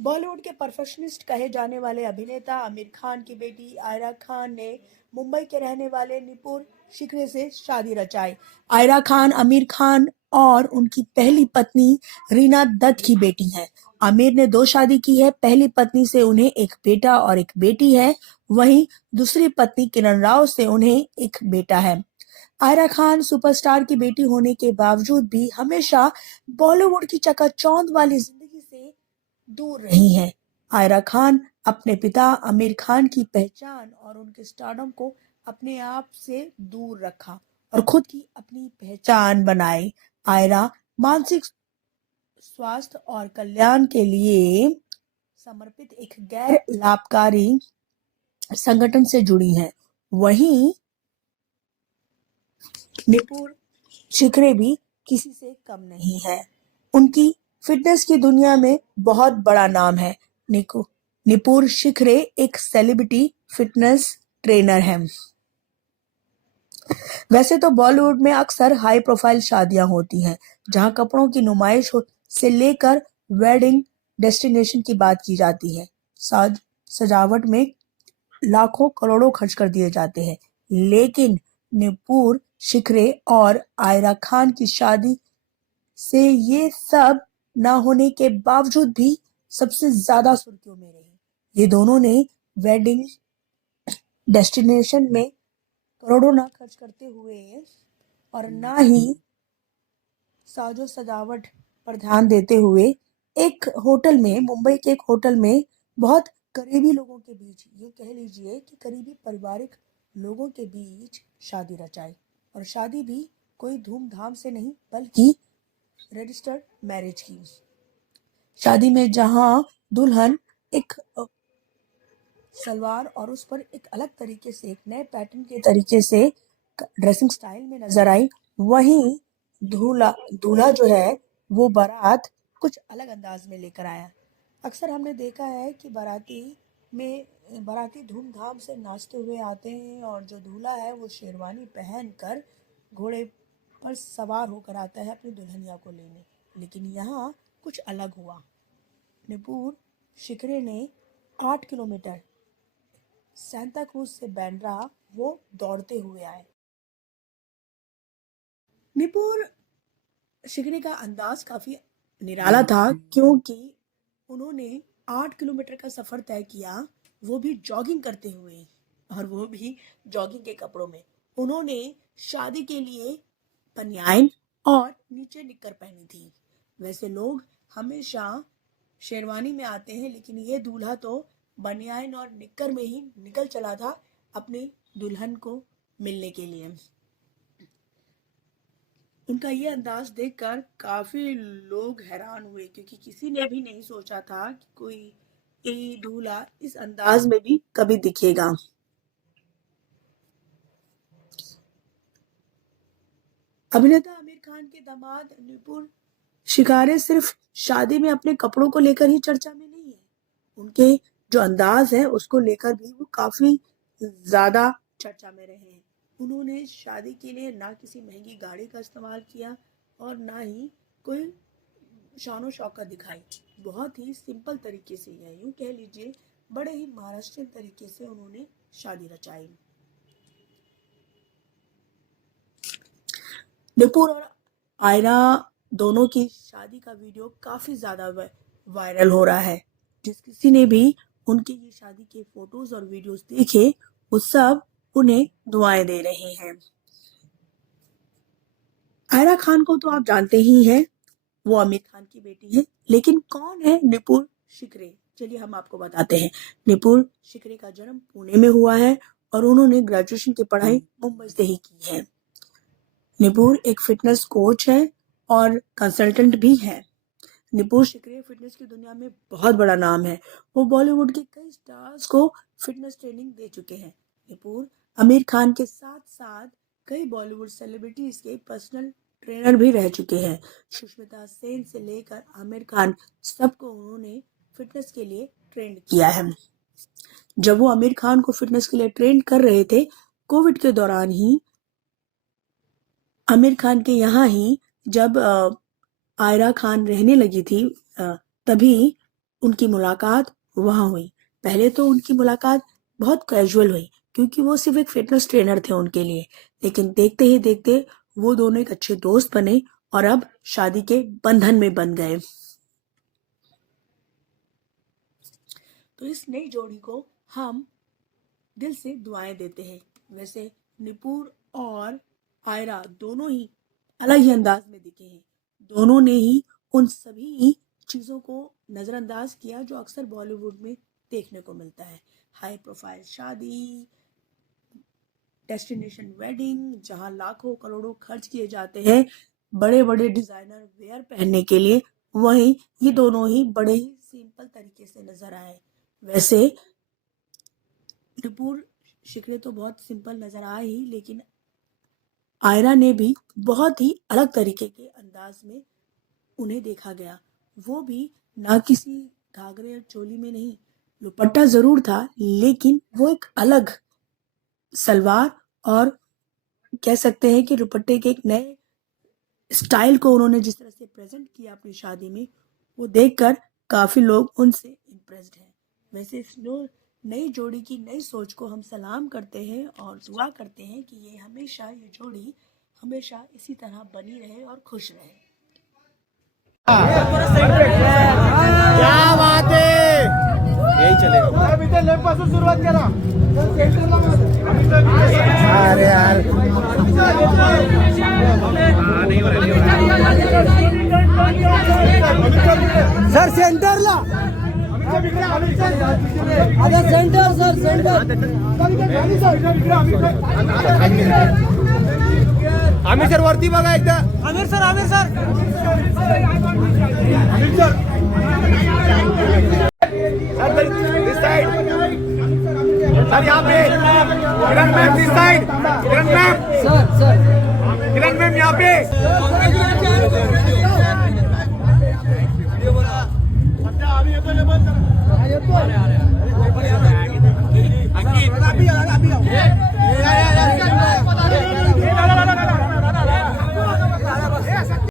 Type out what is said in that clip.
बॉलीवुड के परफेक्शनिस्ट कहे जाने वाले अभिनेता आमिर खान की बेटी आयरा खान ने मुंबई के रहने वाले निपुर शिखरे से शादी रचाई। आयरा खान आमिर खान और उनकी पहली पत्नी रीना दत्त की बेटी है। आमिर ने दो शादी की है। पहली पत्नी से उन्हें एक बेटा और एक बेटी है। वहीं दूसरी पत्नी किरण राव से उन्हें एक बेटा है। आयरा खान सुपरस्टार की बेटी होने के बावजूद भी हमेशा बॉलीवुड की चकाचौंध वाली जिंदगी से दूर रही हैं। आयरा खान अपने पिता आमिर खान की पहचान और उनके स्टारडम को अपने आप से दूर रखा और खुद की अपनी पहचान बनाई। आयरा मानसिक स्वास्थ्य और कल्याण के लिए समर्पित एक गैर लाभकारी संगठन से जुड़ी हैं। वहीं निपुर शिखरे भी किसी से कम नहीं है। उनकी फिटनेस की दुनिया में बहुत बड़ा नाम है। निपुर शिखरे एक सेलिब्रिटी फिटनेस ट्रेनर हैं। वैसे तो बॉलीवुड में अक्सर हाई प्रोफाइल शादियां होती हैं, जहां कपड़ों की नुमाइश से लेकर वेडिंग डेस्टिनेशन की बात की जाती है। साज सजावट में लाखों करोड़ों खर्च कर दिए जाते हैं, लेकिन निपुर शिखरे और आयरा खान की शादी से ये सब ना होने के बावजूद भी सबसे ज्यादा सुर्खियों में रही। ये दोनों ने वेडिंग डेस्टिनेशन में करोड़ों ना खर्च करते हुए और ना ही साजो सजावट पर ध्यान देते हुए एक होटल में, मुंबई के एक होटल में बहुत करीबी लोगों के बीच, ये कह लीजिए कि करीबी पारिवारिक लोगों के बीच शादी रचाई। और शादी भी कोई धूमधाम से नहीं, बल्कि रजिस्टर्ड मैरिज की। शादी में जहां दुल्हन एक सलवार और उस पर एक अलग तरीके से, एक नए पैटर्न के तरीके से ड्रेसिंग स्टाइल में नजर आई, वहीं दूल्हा दूल्हा जो है वो बारात कुछ अलग अंदाज में लेकर आया। अक्सर हमने देखा है कि बाराती धूमधाम से नाचते हुए आते हैं और जो दूल्हा है वो शेरवानी पहनकर घोड़े पर सवार होकर आता है अपनी दुल्हनिया को लेने। लेकिन यहाँ कुछ अलग हुआ। निपुर शिखरे ने 8 किलोमीटर सांता क्रूज से बैंड्रा वो दौड़ते हुए आए। निपुर शिखरे का अंदाज काफी निराला था, क्योंकि उन्होंने 8 किलोमीटर का सफर तय किया, वो भी जॉगिंग करते हुए, और वो भी जॉगिंग के कपड़ों में। उन्होंने शादी के लिए बनियान और नीचे निक्कर पहनी थी। वैसे लोग हमेशा शेरवानी में आते हैं, लेकिन ये दूल्हा तो बनियान और निक्कर में ही निकल चला था अपनी दुल्हन को मिलने के लिए। उनका ये अंदाज देखकर काफी लोग हैरान हुए, क्योंकि किसी ने भी नहीं सोचा था कि कोई दूल्हा इस अंदाज में भी कभी दिखेगा। अभिनेता आमिर खान के दामाद निपुर शिकारे सिर्फ शादी में अपने कपड़ों को लेकर ही चर्चा में नहीं है, उनके जो अंदाज है उसको लेकर भी वो काफी ज्यादा चर्चा में रहे हैं। उन्होंने शादी के लिए ना किसी महंगी गाड़ी का इस्तेमाल किया और ना ही कोई शानो शौकत दिखाई। बहुत ही सिंपल तरीके से, या यूं कह लीजिए बड़े ही महाराष्ट्रियन तरीके से उन्होंने शादी रचाई। निपुर और आयरा दोनों की शादी का वीडियो काफी ज्यादा वायरल हो रहा है। जिस किसी ने भी उनकी ये शादी के फोटोज और वीडियोस देखे, वो सब उन्हें दुआएं दे रहे हैं। आयरा खान को तो आप जानते ही हैं, वो आमिर खान की बेटी है। लेकिन कौन है निपुर शिखरे? चलिए हम आपको बताते हैं। निपुर शिखरे का जन्म पुणे में हुआ है और उन्होंने ग्रेजुएशन की पढ़ाई मुंबई से ही की है। निपुर एक फिटनेस कोच है और कंसल्टेंट भी है। निपुर शिखरे फिटनेस की दुनिया में बहुत बड़ा नाम है। वो बॉलीवुड के कई स्टार्स को फिटनेस ट्रेनिंग दे चुके हैं। निपुर आमिर खान के साथ साथ कई बॉलीवुड सेलिब्रिटीज के पर्सनल ट्रेनर भी रह चुके हैं। सुष्मिता सेन से लेकर आमिर खान, सबको उन्होंने फिटनेस के लिए ट्रेन किया है। जब वो आमिर खान को फिटनेस के लिए ट्रेन कर रहे थे, कोविड के दौरान ही आमिर खान के यहाँ ही जब आयरा खान रहने लगी थी, तभी उनकी मुलाकात वहाँ हुई। पहले तो उनकी मुलाकात बहुत कैजुअल हुई क्योंकि वो सिर्फ एक फिटनेस ट्रेनर थे उनके लिए, लेकिन देखते ही देखते वो दोनों एक अच्छे दोस्त बने और अब शादी के बंधन में बंध गए। तो इस नई जोड़ी को हम दिल से दुआएं देते हैं। वैसे निपुर और आयरा दोनों ही अलग ही अंदाज में दिखे हैं। दोनों ने ही उन सभी चीज़ों को नज़रअंदाज किया जो अक्सर बॉलीवुड में देखने को मिलता है। हाई प्रोफाइल शादी, डेस्टिनेशन वेडिंग, जहां लाखों करोड़ों खर्च किए जाते हैं बड़े बड़े डिजाइनर वेयर पहनने के लिए, वहीं ये दोनों ही बड़े ही सिंपल तरीके से नजर आए। वैसे नुपुर शिकरे तो बहुत सिंपल नजर आए ही, लेकिन आयरा ने भी बहुत ही अलग तरीके के अंदाज में उन्हें देखा गया। वो भी ना किसी घाघरे और चोली में नहीं, दुपट्टा जरूर था, लेकिन वो एक अलग सलवार और कह सकते हैं कि दुपट्टे के एक नए स्टाइल को उन्होंने जिस तरह से प्रेजेंट किया अपनी शादी में, वो देखकर काफी लोग उनसे इम्प्रेस्ड हैं। वैसे इस नई जोड़ी की नई सोच को हम सलाम करते हैं और दुआ करते हैं कि ये जोड़ी हमेशा इसी तरह बनी रहे और खुश रहे। क्या बात है, यही चलेगा। लेफ्ट पासून सुरुवात करा। अरे यार सर सेंटरला, अरे centre sir centre. Aamir sir वरती बघा एकदा। Aamir sir Aamir sir Aamir sir this side sir, यहाँ पे Kiran ma'am this side, Kiran ma'am sir Kiran ma'am यहाँ पे। अभी